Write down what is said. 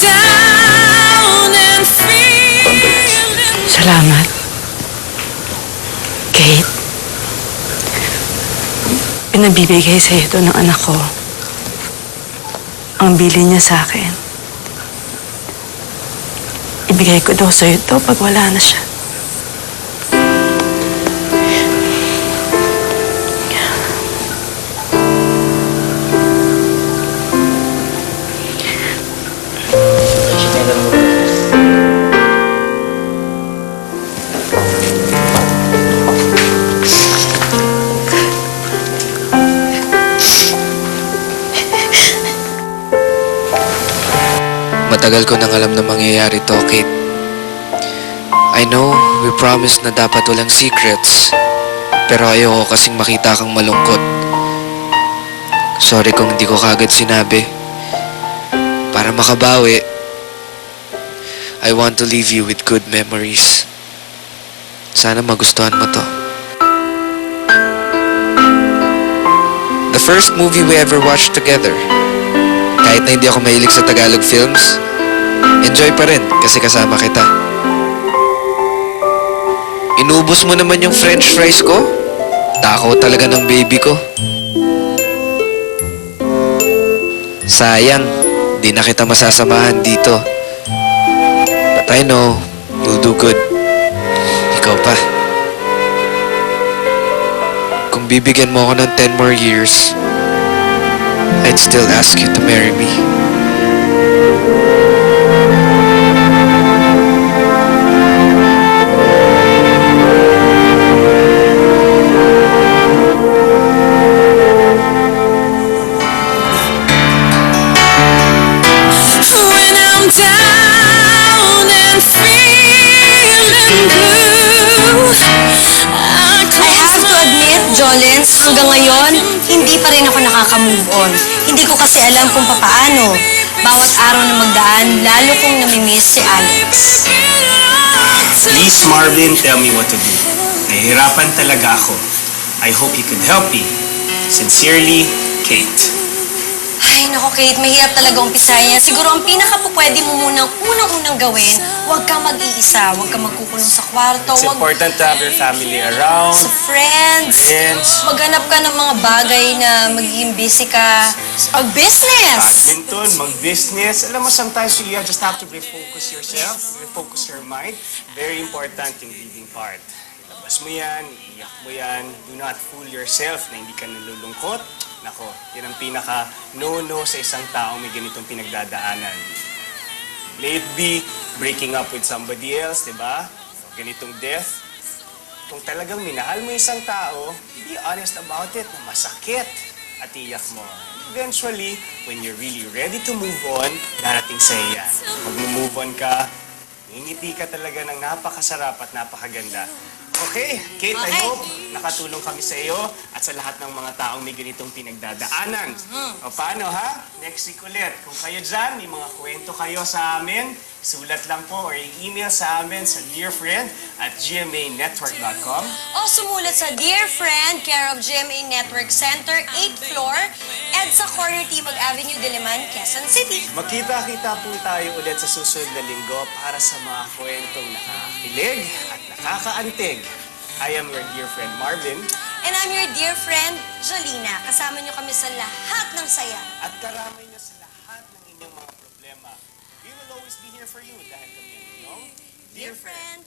down and feeling. Salamat. Kate, pinabibigay sa'yo ito ng anak ko. Ang bili niya sa akin. Ibigay ko daw sa'yo ito pag wala na siya. Matagal ko nang alam na mangyayari to, Kate. I know, we promised na dapat walang secrets. Pero ayoko kasing makita kang malungkot. Sorry kung hindi ko kagad sinabi. Para makabawi, I want to leave you with good memories. Sana magustuhan mo to. The first movie we ever watched together. Kahit na hindi ako mahilig sa Tagalog films, enjoy pa rin kasi kasama kita. Inubos mo naman yung french fries ko. Takaw talaga ng baby ko. Sayang, di na kita masasamahan dito. But I know, you'll do good. Ikaw pa. Kung bibigyan mo ako ng 10 more years, I'd still ask you to marry me. When I'm down and feeling blue, I have to admit, Jolens, hanggang ngayon, hindi pa rin ako nakaka-move on. Hindi ko kasi alam kung papaano. Bawat araw na magdaan, lalo kong namimiss si Alex. Please, Marvin, tell me what to do. Nahihirapan talaga ako. I hope you could help me. Sincerely, Kate. Ay, naku Kate, mahirap talaga umpisahan yan. Siguro ang pinaka-pwede mo munang unang-unang gawin, huwag kang mag-iisa, huwag kang magkukulong sa kwarto, It's important to have your family around. sa friends. Maghanap ka ng mga bagay na magiging busy ka. Mag-business! Badminton, mag-business. Alam mo, sometimes you just have to refocus yourself, refocus your mind. Very important yung breathing part. Ilabas mo yan, iiyak mo yan. Do not fool yourself na hindi ka nalulungkot. Nako, yan ang pinaka-no-no sa isang taong may ganitong pinagdadaanan. May it be breaking up with somebody else, di ba? Ganitong death. Kung talagang minahal mo isang tao, be honest about it na masakit at iyak mo. Eventually, when you're really ready to move on, darating sa'yo yan. Pag move on ka, ngingiti ka talaga ng napakasarap at napakaganda. Okay, Kate, I hope nakatulong kami sa iyo at sa lahat ng mga taong may ganitong pinagdadaanan. O paano ha? Next week ulit. Kung kayo dyan, may mga kwento kayo sa amin, sulat lang po or email sa amin sa dearfriend@gmanetwork.com. O sumulat sa Dear Friend, care of GMA Network Center, 8th floor, EDSA Corner Timog Avenue, Diliman, Quezon City. Magkita-kita po tayo ulit sa susunod na linggo para sa mga kwentong nakakakilig at nakakaantig. I am your dear friend Marvin. And I'm your dear friend, Jolina. Kasama niyo kami sa lahat ng saya. At karamay niyo sa lahat ng inyong mga problema. We will always be here for you dahil kami ang inyong Dear friend.